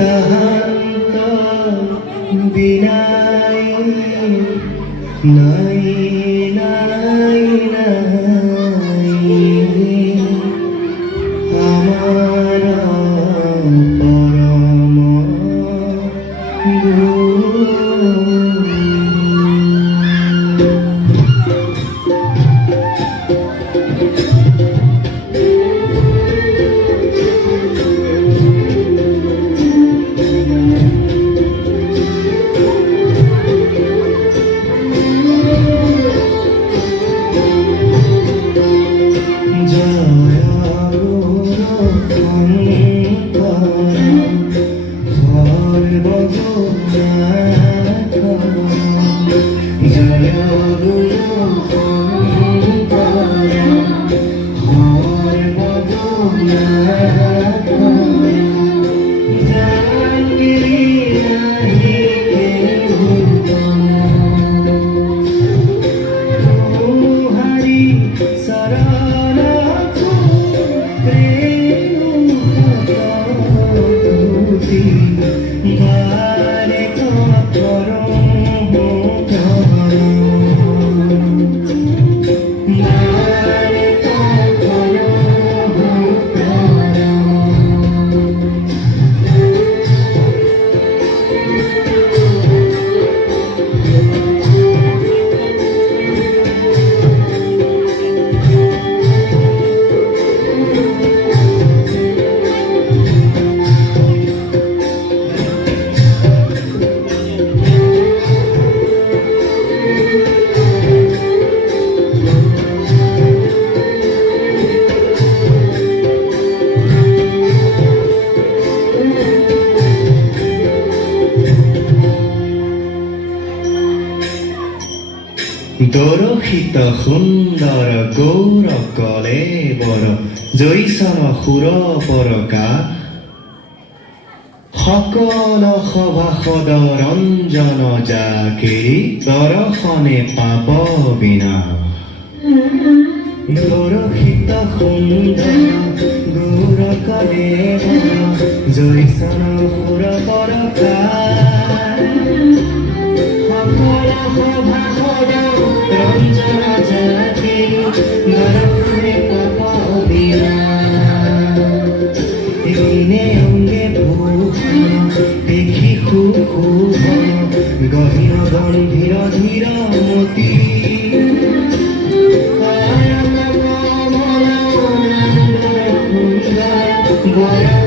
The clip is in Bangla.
তাহান্ত বিনাই নাই নাই নাই আমার পরম গুরু। দৰশিত সুন্দৰ গৌৰ কলে বৰ জৈছন সুৰ পৰকা সকল সভাসদ ৰঞ্জন জাকেৰি দৰ্শনে পাপ বিনা। দৰশিত সুন্দৰ গৌৰ কলে বৰ জৈছন সুৰ পৰকা সকল সভাসদ রঞ্জন জাকেরি দর্শনে পাপ বিনা। দিনে অঙ্গে ভূষণ দেখি সুশোভন গহীন গম্ভীর ধীর মতি বরণ